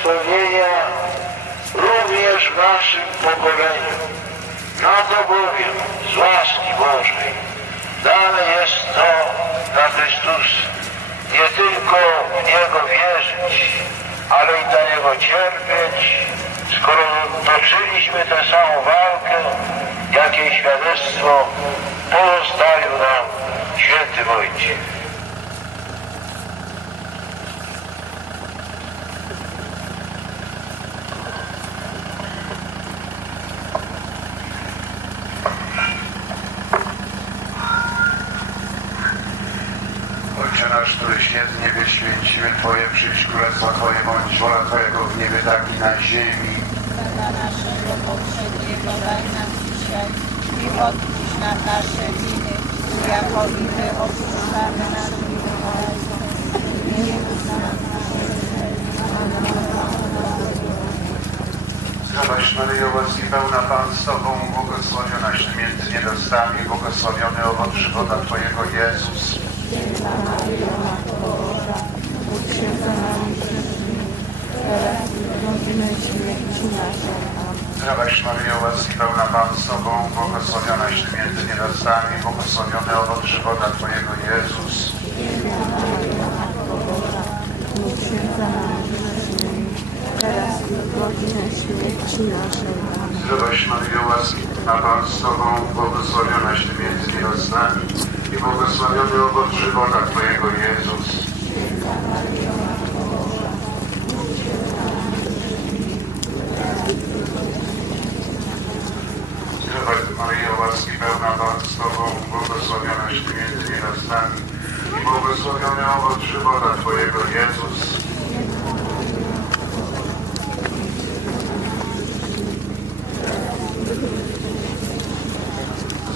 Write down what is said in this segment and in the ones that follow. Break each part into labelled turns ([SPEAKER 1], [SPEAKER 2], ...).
[SPEAKER 1] spełnienia również w naszym pokoleniu. Na to bowiem z łaski Bożej dane jest to dla Chrystusa nie tylko w Niego wierzyć, ale i dla Niego cierpieć, skoro toczyliśmy tę samą walkę, jakie świadectwo pozostawił nam święty Wojciech.
[SPEAKER 2] Ojcze nasz, któryś jest w niebie, święcimy Twoje, przyjdź królestwo Twoje, bądź wola Twojego w niebie, tak i na ziemi.
[SPEAKER 3] Chleba naszego poprzedniego daj nam dzisiaj i odpuść nam nasze winy, jako i my odpuszczamy naszym winowajcom. Nie
[SPEAKER 2] Zdrowaś Maryjo, łaski pełna Pan z Tobą, błogosławionaś Ty między niedostami, błogosławiony owoc żywota Twojego, Jezus. Zdrowaś Maryjo, łaski pełna Pan z Tobą, błogosławionaś Ty między niedostami, błogosławiony owoc żywota Twojego, Jezus. Zdrowaś Maryjo, łaski pełna Pan z Tobą, błogosławionaś Ty między niewiastami i błogosławiony owoc żywota Twojego, Jezus. Zdrowaś Maryjo, łaski pełna Pan z Tobą, błogosławionaś Ty między niewiastami i błogosławiony owoc żywota Twojego, Jezus.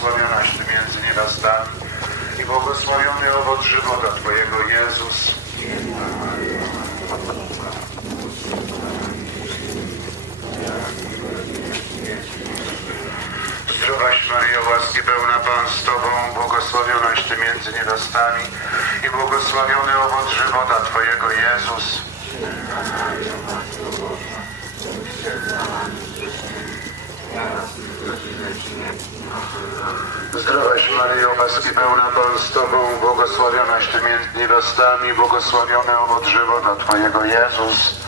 [SPEAKER 2] Błogosławionaś Ty między niewiastami i błogosławiony owoc żywota Twojego, Jezus. Zdrowaś Maryjo, łaski pełna Pan z Tobą, błogosławionaś Ty między niewiastami i błogosławiony owoc żywota Twojego, Jezus. Zdrowaś Maryjo, łaski pełna Pan z Tobą, błogosławionaś Ty między niewiastami, błogosławiony owoc żywota Twojego, Jezus.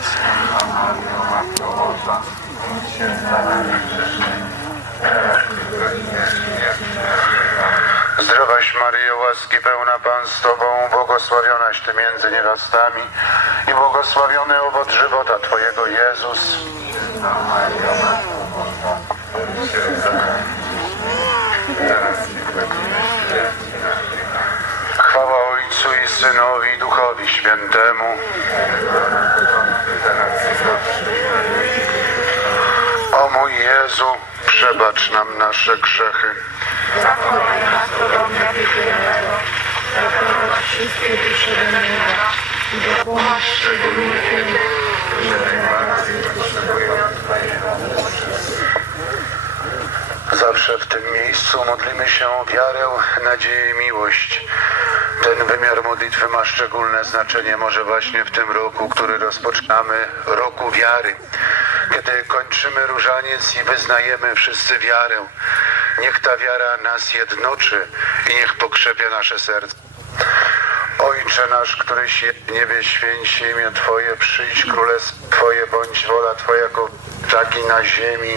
[SPEAKER 2] Zdrowaś Maryjo, łaski pełna Pan z Tobą, błogosławionaś Ty między niewiastami i błogosławiony owoc żywota Twojego, Jezus. Chwała Ojcu i Synowi i Duchowi Świętemu. O mój Jezu, nasze grzechy. Zawsze w tym miejscu modlimy się o wiarę, nadzieję i miłość. Ten wymiar modlitwy ma szczególne znaczenie może właśnie w tym roku, który rozpoczynamy, roku wiary. Kiedy kończymy różaniec i wyznajemy wszyscy wiarę, niech ta wiara nas jednoczy i niech pokrzepia nasze serce. Ojcze nasz, któryś jest w niebie, święć imię Twoje, przyjdź królestwo Twoje, bądź wola Twoja, jako tak i na ziemi.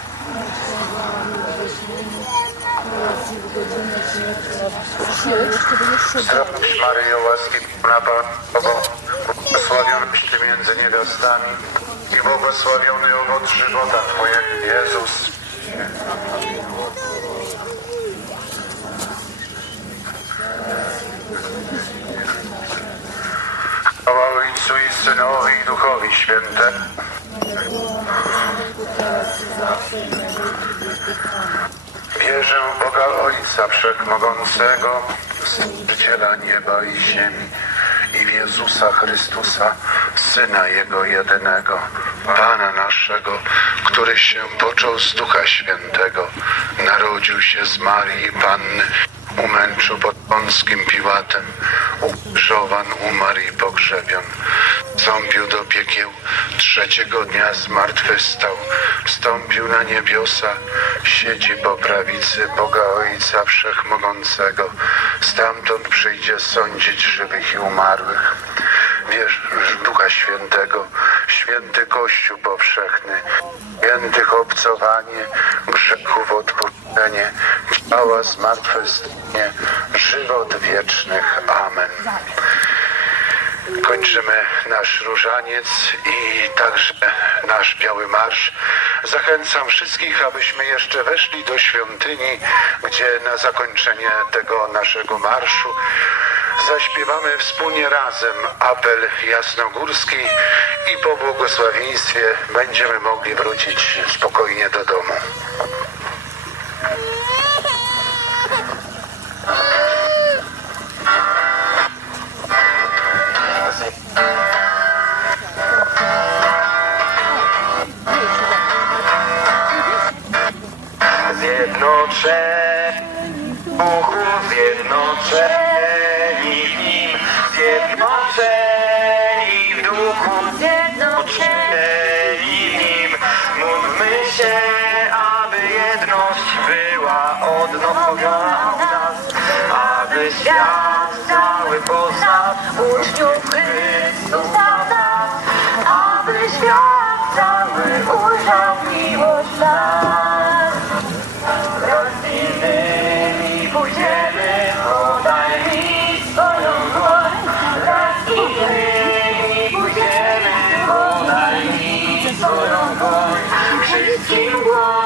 [SPEAKER 2] Zdrowaś Maryjo, łaski pełna Pan błogosławionaś Ty między niewiastami i błogosławiony owoc żywota Twojego Jezus. Chwała Ojcu i Synowi i Duchowi Świętemu. Wierzę w Boga Ojca Wszechmogącego, Stworzyciela nieba i ziemi i w Jezusa Chrystusa, Syna Jego jedynego, Pana naszego, który się począł z Ducha Świętego, narodził się z Marii Panny, umęczył pod Pąckim Piłatem, ukrzyżowan, umarł i pogrzebion, wstąpił do piekieł, trzeciego dnia zmartwychwstał, wstąpił na niebiosa, siedzi po prawicy Boga Ojca Wszechmogącego, stamtąd przyjdzie sądzić żywych i umarłych. Wierz w Ducha Świętego, święty Kościół powszechny, świętych obcowanie, grzechów odpuszczenie, ciała zmartwychwstanie, żywot wiecznych. Amen. Kończymy nasz różaniec i także nasz biały marsz. Zachęcam wszystkich, abyśmy jeszcze weszli do świątyni, gdzie na zakończenie tego naszego marszu zaśpiewamy wspólnie razem apel jasnogórski i po błogosławieństwie będziemy mogli wrócić spokojnie do domu.
[SPEAKER 4] Duchu, zjednoczeni w nim, zjednoczeni w duchu, zjednoczeni w nim. Módlmy się, aby jedność była odnowiona w nas, aby świat cały poznał uczniów Chrystusa w nas, aby świat cały ujrzał miłość nas. you want.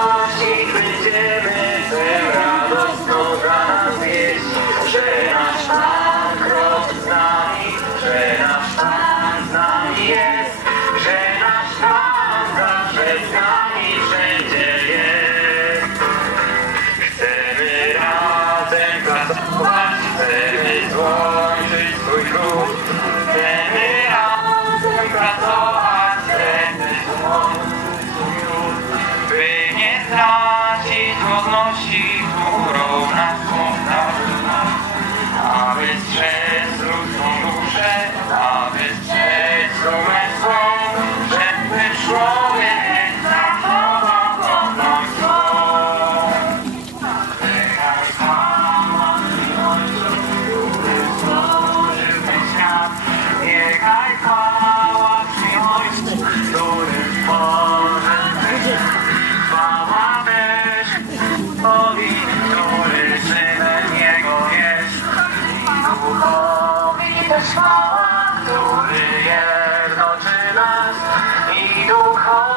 [SPEAKER 4] ます。井戸